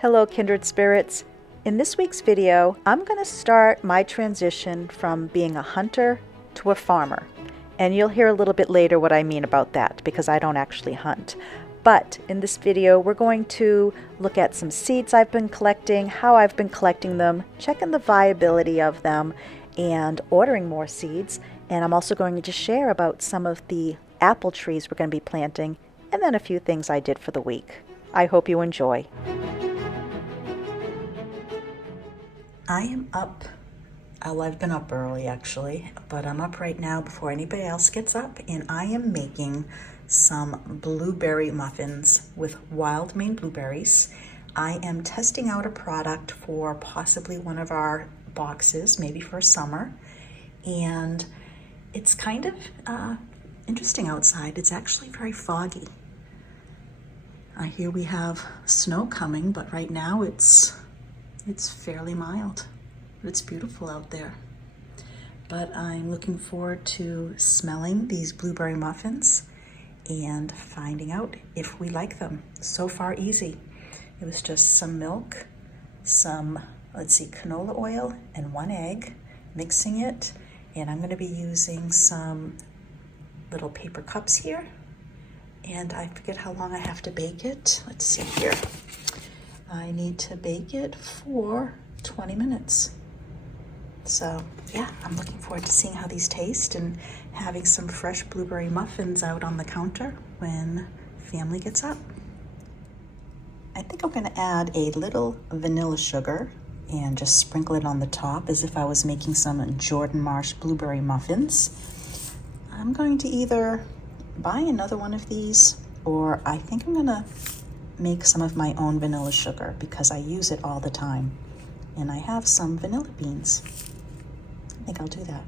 Hello, kindred spirits. In this week's video, I'm going to start my transition from being a hunter to a farmer. And you'll hear a little bit later what I mean about that, because I don't actually hunt. But in this video, we're going to look at some seeds I've been collecting, how I've been collecting them, checking the viability of them, and ordering more seeds. And I'm also going to just share about some of the apple trees we're going to be planting, and then a few things I did for the week. I hope you enjoy. I am up. I've been up early actually, but I'm up right now before anybody else gets up, and I am making some blueberry muffins with wild Maine blueberries. I am testing out a product for possibly one of our boxes, maybe for summer, and it's kind of interesting outside. It's actually very foggy. I hear we have snow coming, but right now it's fairly mild. It's beautiful out there. But I'm looking forward to smelling these blueberry muffins and finding out if we like them. So far, easy. It was just some milk, some, canola oil, and 1 egg, mixing it. And I'm gonna be using some little paper cups here. And I forget how long I have to bake it. Let's see here. I need to bake it for 20 minutes. So yeah, I'm looking forward to seeing how these taste and having some fresh blueberry muffins out on the counter when family gets up. I think I'm gonna add a little vanilla sugar and just sprinkle it on the top as if I was making some Jordan Marsh blueberry muffins. I'm going to either buy another one of these, or I think I'm gonna make some of my own vanilla sugar because I use it all the time. And I have some vanilla beans. I think I'll do that.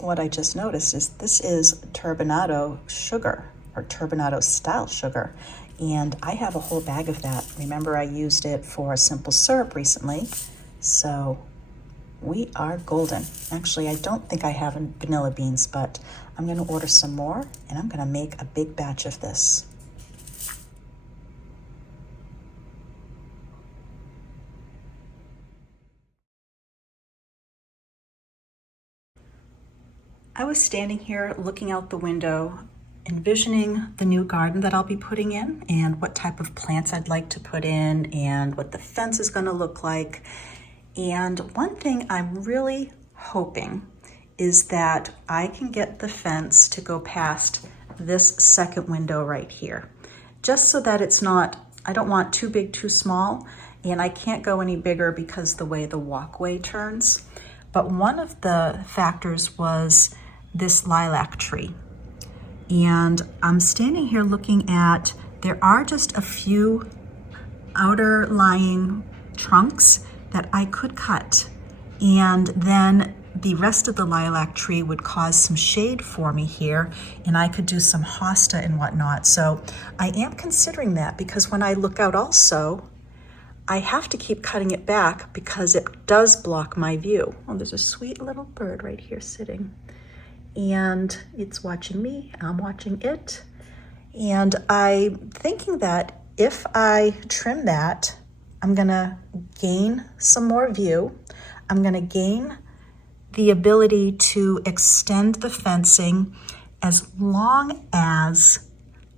What I just noticed is this is turbinado sugar, or turbinado style sugar. And I have a whole bag of that. Remember, I used it for simple syrup recently. So we are golden. Actually, I don't think I have vanilla beans, but I'm gonna order some more and I'm gonna make a big batch of this. I was standing here looking out the window, envisioning the new garden that I'll be putting in and what type of plants I'd like to put in and what the fence is gonna look like. And one thing I'm really hoping is that I can get the fence to go past this second window right here, just so that it's not, I don't want too big, too small, and I can't go any bigger because the way the walkway turns. But one of the factors was this lilac tree. And I'm standing here looking at, there are just a few outer lying trunks that I could cut. And then the rest of the lilac tree would cause some shade for me here, and I could do some hosta and whatnot. So I am considering that, because when I look out also, I have to keep cutting it back because it does block my view. Oh, there's a sweet little bird right here sitting. And it's watching me, I'm watching it. And I'm thinking that if I trim that, I'm gonna gain some more view. I'm gonna gain the ability to extend the fencing as long as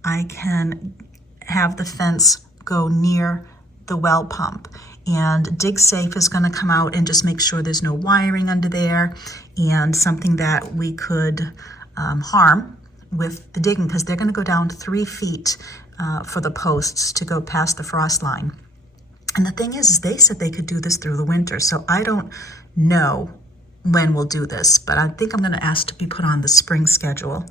I can have the fence go near the well pump. And DigSafe is gonna come out and just make sure there's no wiring under there and something that we could harm with the digging, because they're gonna go down 3 feet for the posts to go past the frost line. And the thing is they said they could do this through the winter, so I don't know when we'll do this, but I think I'm gonna ask to be put on the spring schedule.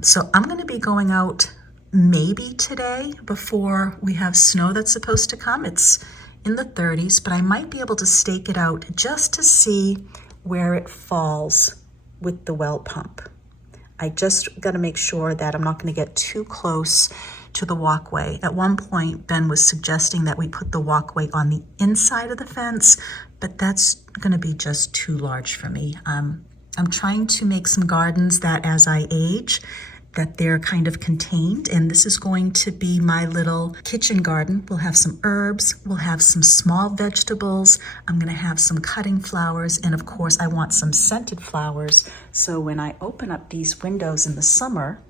So I'm gonna be going out maybe today before we have snow that's supposed to come. It's in the 30s, but I might be able to stake it out just to see where it falls with the well pump. I just got to make sure that I'm not going to get too close to the walkway. At one point, Ben was suggesting that we put the walkway on the inside of the fence, but that's going to be just too large for me. I'm trying to make some gardens that as I age, that they're kind of contained. And this is going to be my little kitchen garden. We'll have some herbs, we'll have some small vegetables, I'm gonna have some cutting flowers, and of course I want some scented flowers, so when I open up these windows in the summer,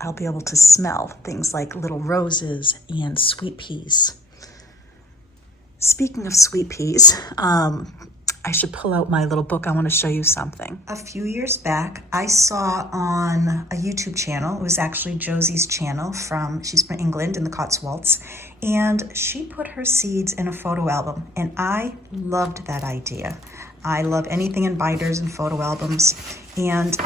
I'll be able to smell things like little roses and sweet peas. Speaking of sweet peas, I should pull out my little book. I want to show you something. A few years back, I saw on a YouTube channel, it was actually Josie's channel she's from England in the Cotswolds, and she put her seeds in a photo album, and I loved that idea. I love anything in binders and photo albums, and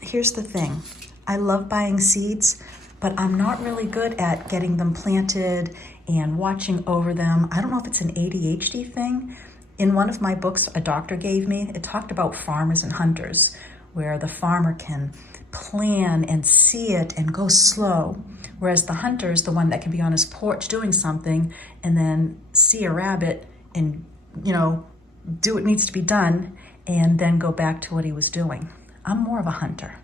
here's the thing. I love buying seeds, but I'm not really good at getting them planted and watching over them. I don't know if it's an ADHD thing. In one of my books a doctor gave me, it talked about farmers and hunters, where the farmer can plan and see it and go slow, whereas the hunter is the one that can be on his porch doing something and then see a rabbit and, do what needs to be done and then go back to what he was doing. I'm more of a hunter.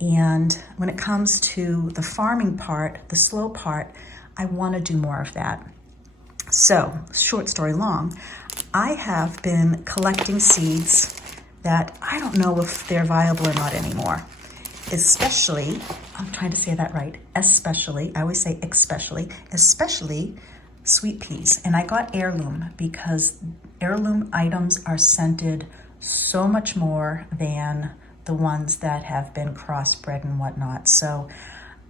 And when it comes to the farming part, the slow part, I want to do more of that. So, short story long, I have been collecting seeds that I don't know if they're viable or not anymore. Especially, I'm trying to say that right, especially, I always say especially sweet peas. And I got heirloom because heirloom items are scented so much more than the ones that have been crossbred and whatnot. So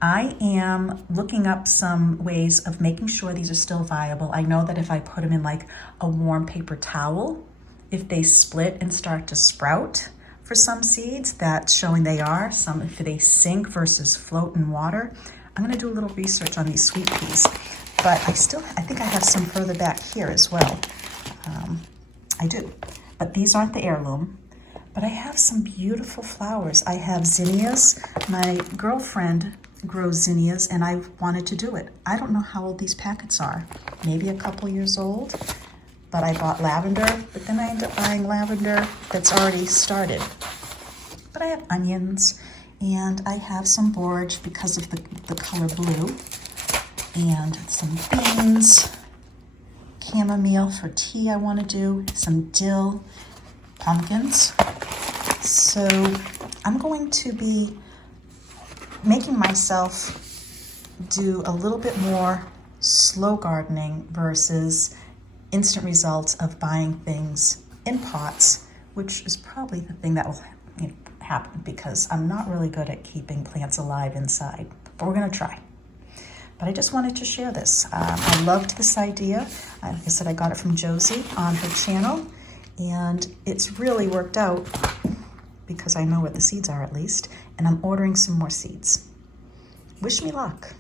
I am looking up some ways of making sure these are still viable. I know that if I put them in like a warm paper towel, if they split and start to sprout for some seeds, that's showing they are. Some, if they sink versus float in water. I'm gonna do a little research on these sweet peas, but I think I have some further back here as well. I do, but these aren't the heirloom. But I have some beautiful flowers. I have zinnias. My girlfriend grows zinnias and I wanted to do it. I don't know how old these packets are. Maybe a couple years old, but I bought lavender, but then I ended up buying lavender that's already started. But I have onions and I have some borage because of the color blue, and some beans, chamomile for tea I want to do, some dill, pumpkins. So I'm going to be making myself do a little bit more slow gardening versus instant results of buying things in pots, which is probably the thing that will happen because I'm not really good at keeping plants alive inside, but we're gonna try. But I just wanted to share this. I loved this idea. Like I said, I got it from Josie on her channel, and it's really worked out because I know what the seeds are at least, and I'm ordering some more seeds. Wish me luck.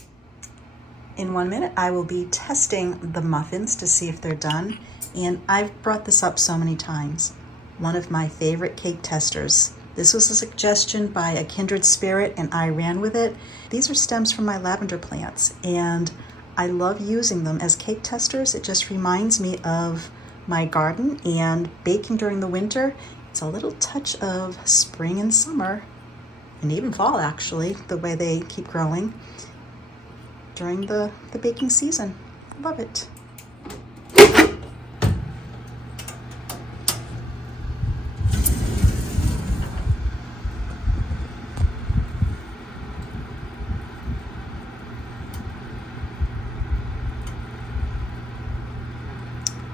In 1 minute, I will be testing the muffins to see if they're done, and I've brought this up so many times. One of my favorite cake testers. This was a suggestion by a kindred spirit, and I ran with it. These are stems from my lavender plants, and I love using them as cake testers. It just reminds me of my garden and baking during the winter. It's a little touch of spring and summer, and even fall actually, the way they keep growing during the baking season. I love it.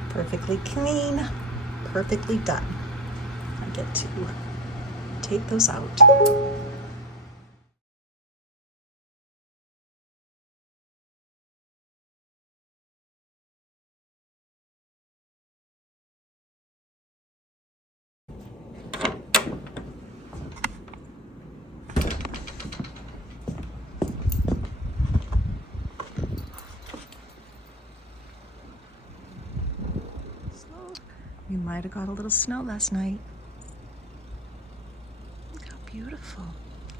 Perfectly clean, perfectly done. I get to take those out. We might have got a little snow last night. Look how beautiful.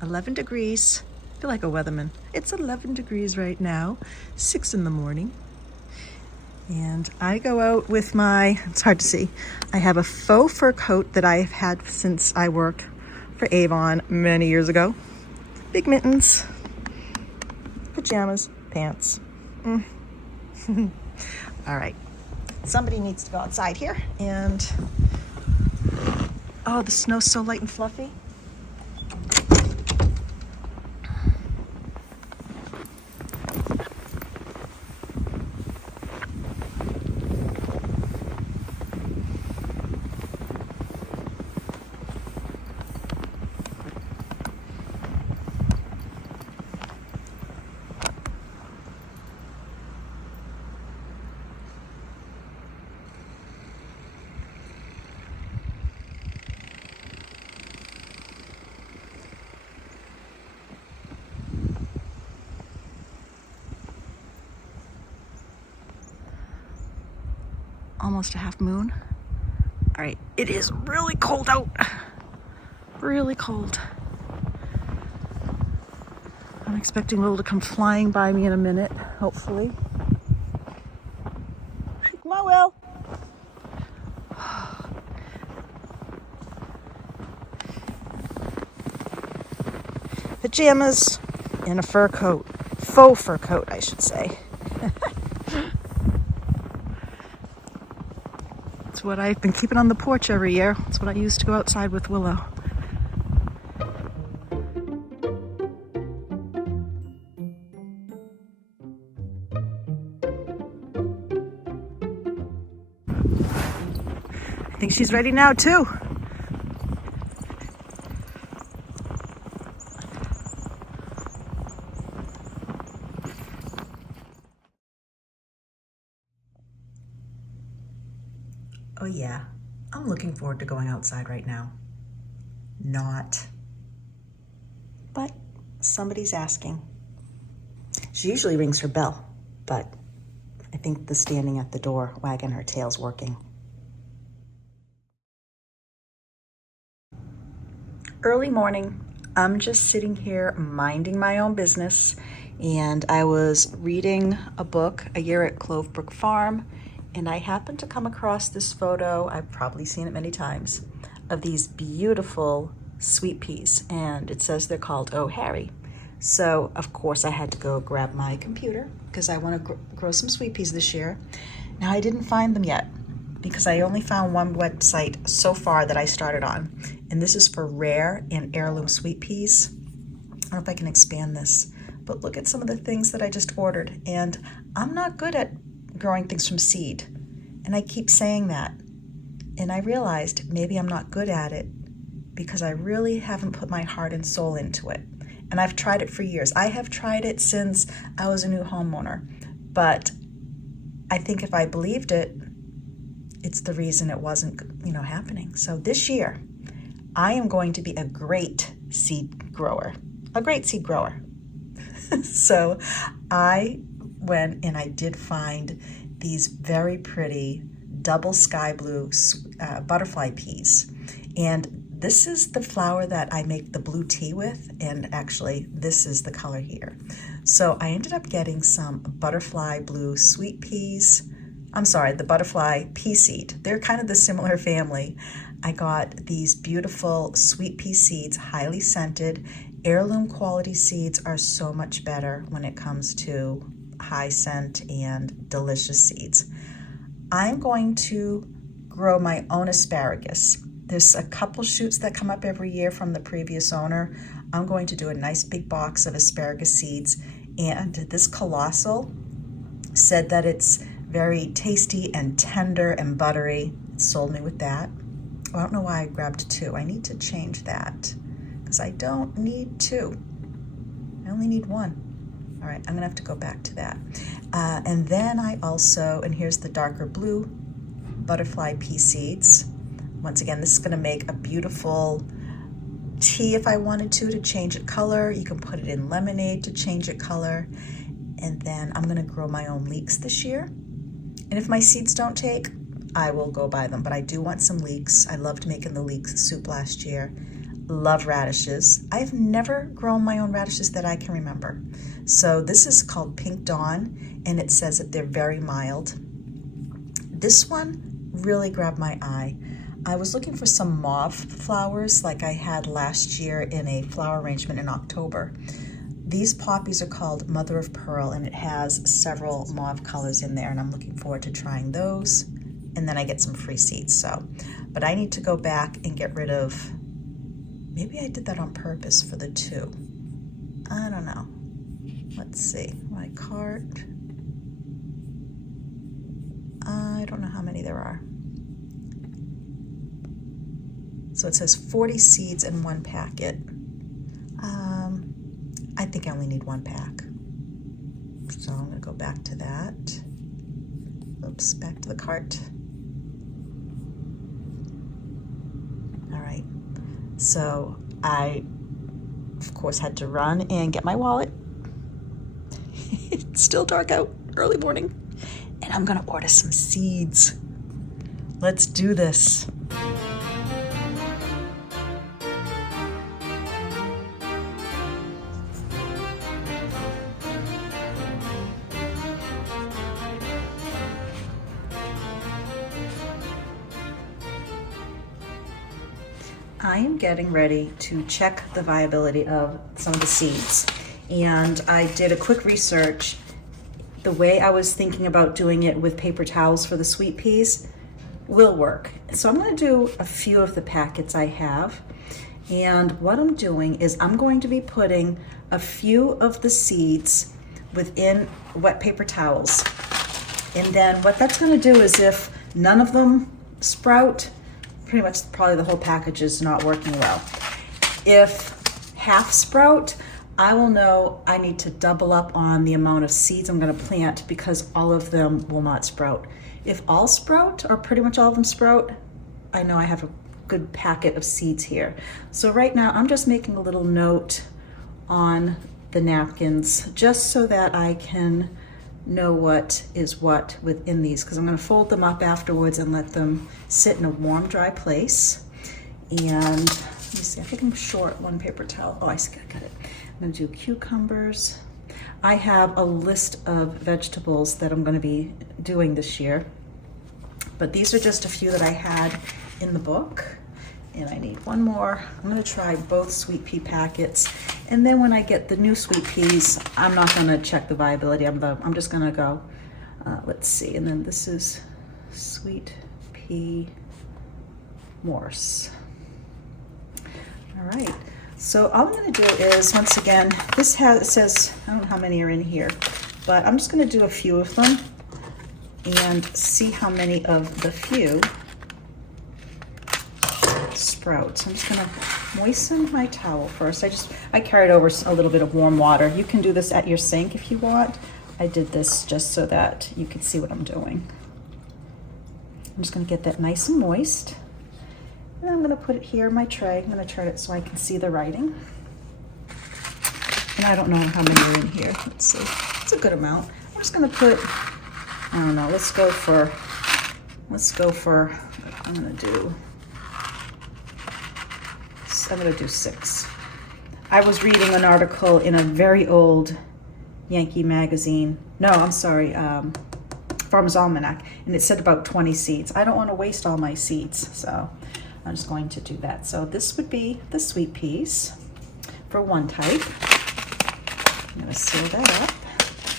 11 degrees. I feel like a weatherman. It's 11 degrees right now, 6 in the morning. And I go out with it's hard to see. I have a faux fur coat that I've had since I worked for Avon many years ago. big mittens, pajamas, pants. All right, somebody needs to go outside here, and oh, the snow's so light and fluffy. Almost a half moon. All right, it is really cold out. Really cold. I'm expecting Will to come flying by me in a minute, hopefully. Come on, Will. Pajamas and a fur coat. Faux fur coat, I should say. That's what I've been keeping on the porch every year. That's what I used to go outside with Willow. I think she's ready now too. Oh yeah, I'm looking forward to going outside right now. Not. But somebody's asking. She usually rings her bell, but I think the standing at the door wagging her tail's working. Early morning, I'm just sitting here minding my own business, and I was reading a book, A Year at Clovebrook Farm, and I happened to come across this photo, I've probably seen it many times, of these beautiful sweet peas, and it says they're called Oh Harry. So of course I had to go grab my computer because I want to grow some sweet peas this year. Now I didn't find them yet because I only found one website so far that I started on, and this is for rare and heirloom sweet peas. I don't know if I can expand this, but look at some of the things that I just ordered, and I'm not good at growing things from seed, and I keep saying that, and I realized maybe I'm not good at it because I really haven't put my heart and soul into it. And I've tried it for years. I have tried it since I was a new homeowner, but I think if I believed it, it's the reason it wasn't, happening. So this year, I am going to be a great seed grower. So I went and I did find these very pretty double sky blue butterfly peas. And this is the flower that I make the blue tea with, and actually this is the color here. So I ended up getting some butterfly blue sweet peas. I'm sorry, the butterfly pea seed. They're kind of the similar family. I got these beautiful sweet pea seeds, highly scented. Heirloom quality seeds are so much better when it comes to high scent and delicious seeds. I'm going to grow my own asparagus. There's a couple shoots that come up every year from the previous owner. I'm going to do a nice big box of asparagus seeds, and this Colossal said that it's very tasty and tender and buttery. It sold me with that. I don't know why I grabbed two. I need to change that because I don't need two. I only need one. All right, I'm gonna have to go back to that. And then I also, and here's the darker blue butterfly pea seeds. Once again, this is gonna make a beautiful tea if I wanted to change it color. You can put it in lemonade to change it color. And then I'm gonna grow my own leeks this year. And if my seeds don't take, I will go buy them, but I do want some leeks. I loved making the leeks soup last year. Love radishes. I've never grown my own radishes that I can remember. So this is called Pink Dawn, and it says that they're very mild. This one really grabbed my eye. I was looking for some mauve flowers like I had last year in a flower arrangement in October. These poppies are called Mother of Pearl, and it has several mauve colors in there, and I'm looking forward to trying those. And then I get some free seeds, so. But I need to go back and get rid of, maybe I did that on purpose for the 2. I don't know. Let's see, my cart. I don't know how many there are. So it says 40 seeds in 1 packet. I think I only need 1 pack. So I'm gonna go back to that. Oops, back to the cart. All right, so I, of course, had to run and get my wallet. It's still dark out, early morning, and I'm gonna order some seeds. Let's do this. I am getting ready to check the viability of some of the seeds. And I did a quick research. The way I was thinking about doing it with paper towels for the sweet peas will work. So I'm gonna do a few of the packets I have. And what I'm doing is I'm going to be putting a few of the seeds within wet paper towels. And then what that's gonna do is if none of them sprout, pretty much probably the whole package is not working well. If half sprout, I will know I need to double up on the amount of seeds I'm gonna plant because all of them will not sprout. If all sprout, or pretty much all of them sprout, I know I have a good packet of seeds here. So right now I'm just making a little note on the napkins just so that I can know what is what within these, because I'm going to fold them up afterwards and let them sit in a warm, dry place. And let me see, I think I'm short 1 paper towel. Oh, I see, I got it. I'm going to do cucumbers. I have a list of vegetables that I'm going to be doing this year, but these are just a few that I had in the book. And I need 1 more. I'm gonna try both sweet pea packets. And then when I get the new sweet peas, I'm not gonna check the viability. I'm just gonna go, let's see. And then this is sweet pea morse. All right, so all I'm gonna do is, once again, it says, I don't know how many are in here, but I'm just gonna do a few of them and see how many of the few sprouts. I'm just gonna moisten my towel first. I carried over a little bit of warm water. You can do this at your sink if you want. I did this just so that you could see what I'm doing. I'm just gonna get that nice and moist. And I'm gonna put it here in my tray. I'm gonna turn it so I can see the writing. And I don't know how many are in here. Let's see, it's a good amount. I'm just gonna put, I don't know, let's go for, I'm gonna do 6. I was reading an article in a very old Yankee magazine. No, I'm sorry, Farmer's Almanac, and it said about 20 seeds. I don't want to waste all my seeds, so I'm just going to do that. So this would be the sweet peas for 1 type. I'm going to seal that up.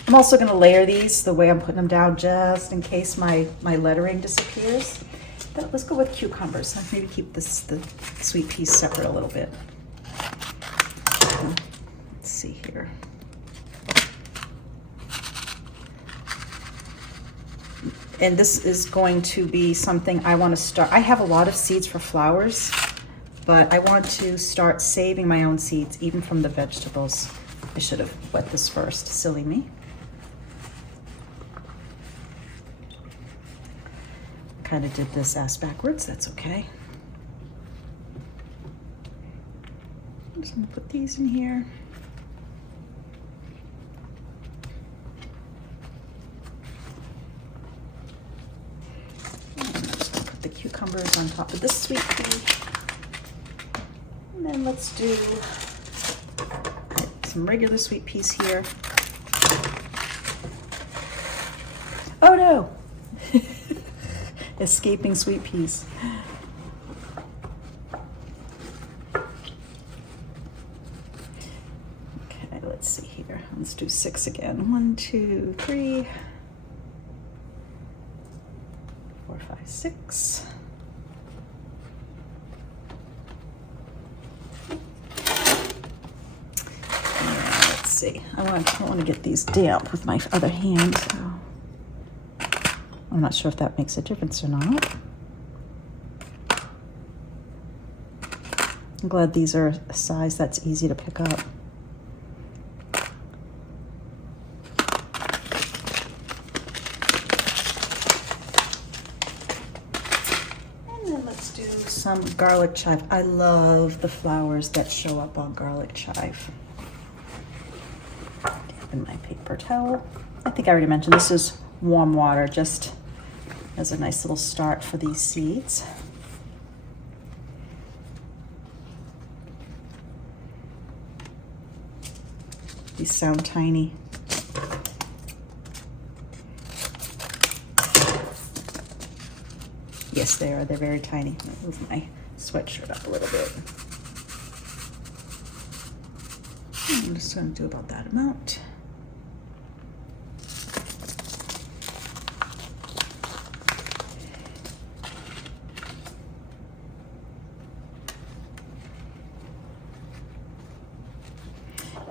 I'm also going to layer these the way I'm putting them down just in case my lettering disappears. But let's go with cucumbers. I'll maybe keep the sweet peas separate a little bit. Let's see here. And this is going to be something I want to start. I have a lot of seeds for flowers, but I want to start saving my own seeds, even from the vegetables. I should have wet this first, silly me. Kind of did this ass backwards, that's okay. I'm just gonna put these in here. And I'm just gonna put the cucumbers on top of this sweet pea. And then let's do some regular sweet peas here. Oh no! Escaping sweet peas. Let's do 6 again. 1, 2, 3, 4, 5, 6. Let's see. I don't want to get these damp with my other hand. So I'm not sure if that makes a difference or not. I'm glad these are a size that's easy to pick up. Some garlic chive. I love the flowers that show up on garlic chive. Dampen my paper towel. I think I already mentioned this is warm water, just as a nice little start for these seeds. These sound tiny. Yes, they are. They're very tiny. I'll move my sweatshirt up a little bit. I'm just going to do about that amount.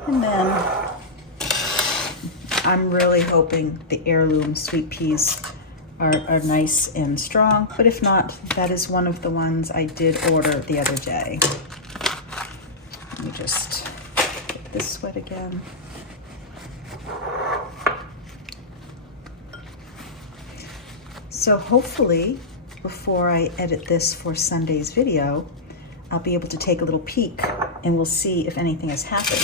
And then I'm really hoping the heirloom sweet peas are nice and strong, but if not, that is one of the ones I did order the other day. Let me just get this wet again. So hopefully, before I edit this for Sunday's video, I'll be able to take a little peek and we'll see if anything has happened.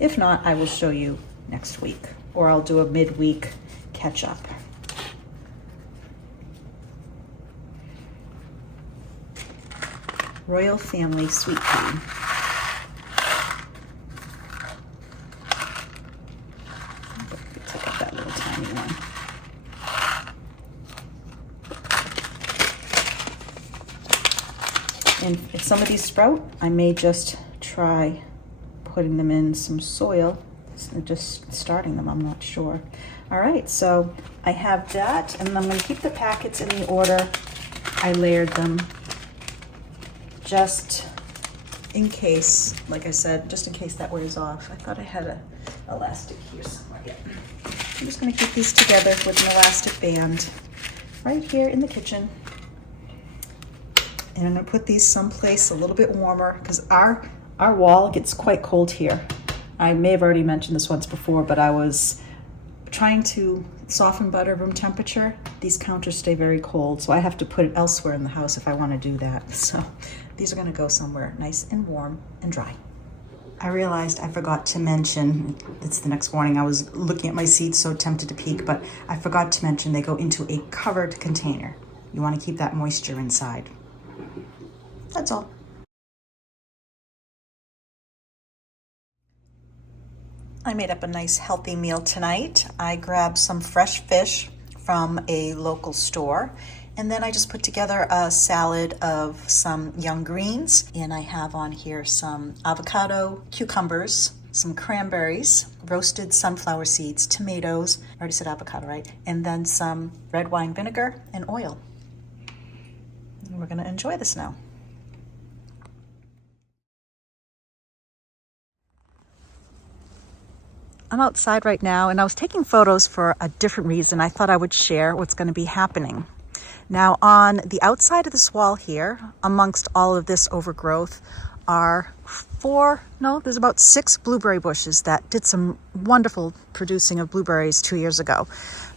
If not, I will show you next week, or I'll do a midweek catch up. Royal Family Sweet Pea. Take up that little tiny one. And if some of these sprout, I may just try putting them in some soil, just starting them, I'm not sure. All right, so I have that, and I'm going to keep the packets in the order I layered them, just in case, like I said, just in case that wears off. I thought I had an elastic here somewhere. Yeah. I'm just going to keep these together with an elastic band right here in the kitchen. And I'm going to put these someplace a little bit warmer because our wall gets quite cold here. I may have already mentioned this once before, but I was trying to soften butter room temperature. These counters stay very cold, so I have to put it elsewhere in the house if I want to do that. So these are going to go somewhere nice and warm and dry. I realized I forgot to mention, it's the next morning, I was looking at my seeds, so tempted to peek, but I forgot to mention they go into a covered container. You want to keep that moisture inside. That's all. I made up a nice healthy meal tonight. I grabbed some fresh fish from a local store, and then I just put together a salad of some young greens, and I have on here some avocado, cucumbers, some cranberries, roasted sunflower seeds, tomatoes, I already said avocado, right? And then some red wine vinegar and oil. And we're gonna enjoy this now. I'm outside right now, and I was taking photos for a different reason. I thought I would share what's going to be happening. Now, on the outside of this wall here, amongst all of this overgrowth, are there's about 6 blueberry bushes that did some wonderful producing of blueberries 2 years ago.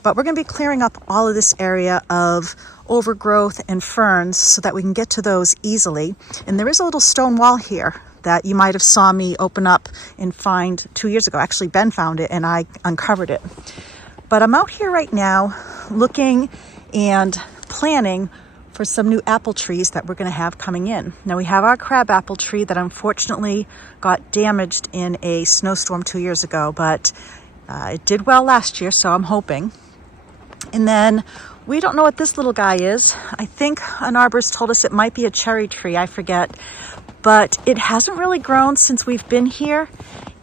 But we're going to be clearing up all of this area of overgrowth and ferns so that we can get to those easily. And there is a little stone wall here that you might have saw me open up and find 2 years ago. Actually, Ben found it and I uncovered it. But I'm out here right now looking and planning for some new apple trees that we're going to have coming in. Now, we have our crab apple tree that unfortunately got damaged in a snowstorm 2 years ago, but it did well last year, so I'm hoping. And then we don't know what this little guy is. I think an arborist told us it might be a cherry tree, I forget. But it hasn't really grown since we've been here.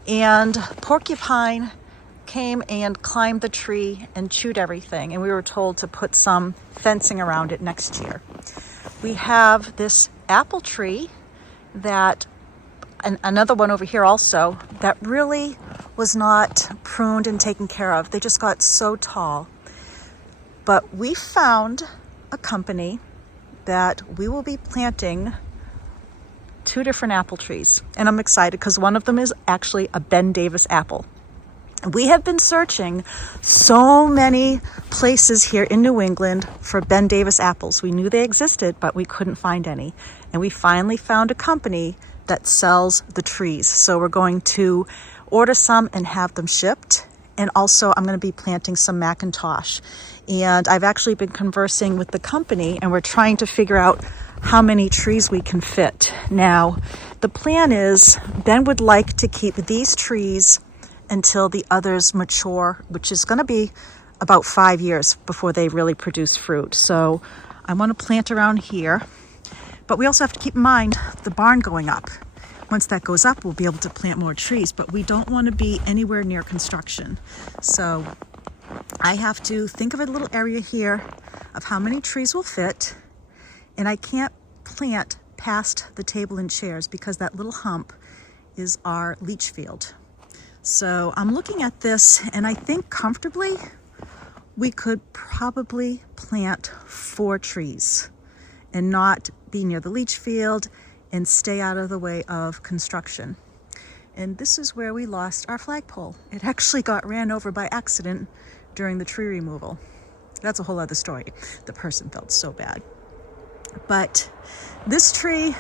And porcupine came and climbed the tree and chewed everything, and we were told to put some fencing around it next year. We have this apple tree that, and another one over here also, that really was not pruned and taken care of. They just got so tall. But we found a company that we will be planting 2 different apple trees. And I'm excited because one of them is actually a Ben Davis apple. We have been searching so many places here in New England for Ben Davis apples. We knew they existed, but we couldn't find any. And we finally found a company that sells the trees. So we're going to order some and have them shipped. And also I'm going to be planting some Macintosh. And I've actually been conversing with the company, and we're trying to figure out how many trees we can fit. Now, the plan is Ben would like to keep these trees until the others mature, which is going to be about 5 years before they really produce fruit. So I want to plant around here, but we also have to keep in mind the barn going up. Once that goes up, we'll be able to plant more trees, but we don't want to be anywhere near construction. So I have to think of a little area here of how many trees will fit, and I can't plant past the table and chairs because that little hump is our leach field. So I'm looking at this, and I think comfortably we could probably plant 4 trees and not be near the leach field and stay out of the way of construction. And this is where we lost our flagpole. It actually got ran over by accident during the tree removal. That's a whole other story. The person felt so bad. But this tree,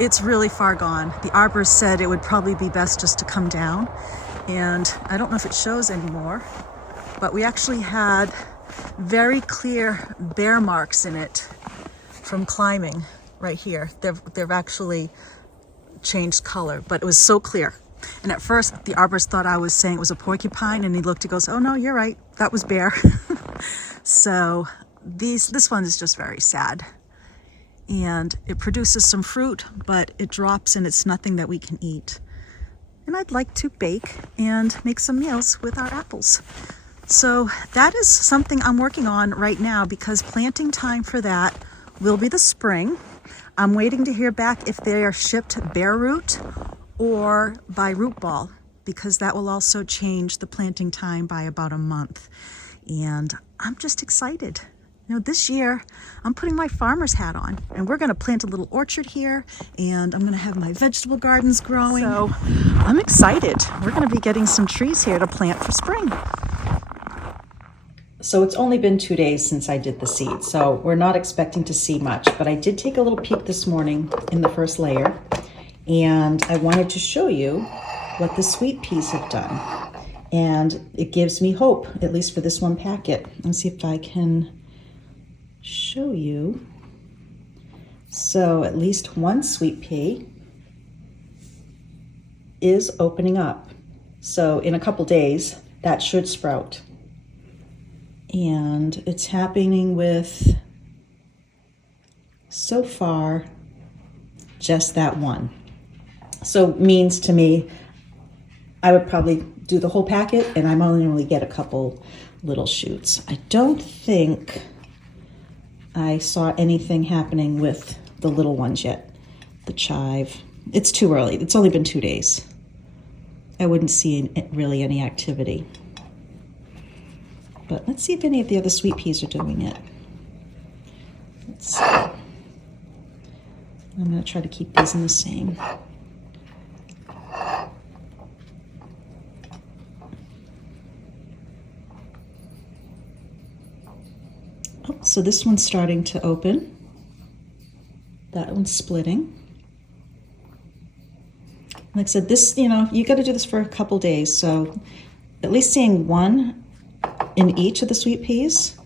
it's really far gone. The arborist said it would probably be best just to come down. And I don't know if it shows anymore, but we actually had very clear bear marks in it from climbing right here. They've actually changed color, but it was so clear. And at first, the arborist thought I was saying it was a porcupine, and he looked, he goes, "Oh no, you're right, that was bear." So this one is just very sad. And it produces some fruit, but it drops and it's nothing that we can eat. And I'd like to bake and make some meals with our apples. So that is something I'm working on right now, because planting time for that will be the spring. I'm waiting to hear back if they are shipped bare root or by root ball, because that will also change the planting time by about a month. And I'm just excited. You know, this year I'm putting my farmer's hat on, and we're going to plant a little orchard here, and I'm going to have my vegetable gardens growing. So I'm excited. We're going to be getting some trees here to plant for spring. So it's only been 2 days since I did the seed, so we're not expecting to see much, but I did take a little peek this morning in the first layer, and I wanted to show you what the sweet peas have done. And it gives me hope, at least for this one packet. Let's see if I can show you. So at least one sweet pea is opening up. So in a couple days, that should sprout. And it's happening with, so far, just that one. So means to me, I would probably do the whole packet, and I'm only going to get a couple little shoots. I don't think I saw anything happening with the little ones yet. The chive. It's too early. It's only been 2 days. I wouldn't see really any activity. But let's see if any of the other sweet peas are doing it. Let's see. I'm going to try to keep these in the same. Oh, so this one's starting to open. That one's splitting. Like I said, this, you know, you got to do this for a couple days. So at least seeing one in each of the sweet peas,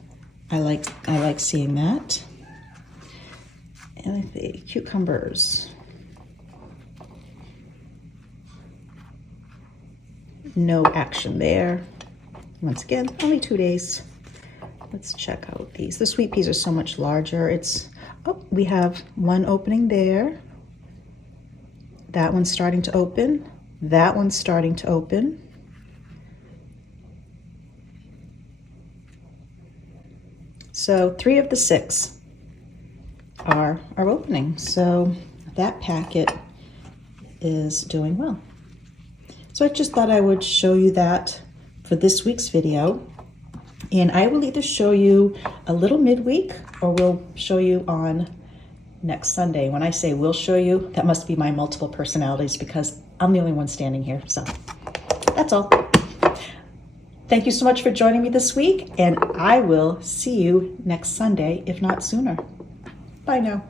I like seeing that. And the cucumbers. No action there. Once again, only 2 days. Let's check out these. The sweet peas are so much larger. We have one opening there. That one's starting to open. That one's starting to open. So 3 of the 6 are opening. So that packet is doing well. So I just thought I would show you that for this week's video. And I will either show you a little midweek or we'll show you on next Sunday. When I say we'll show you, that must be my multiple personalities because I'm the only one standing here. So that's all. Thank you so much for joining me this week, and I will see you next Sunday, if not sooner. Bye now.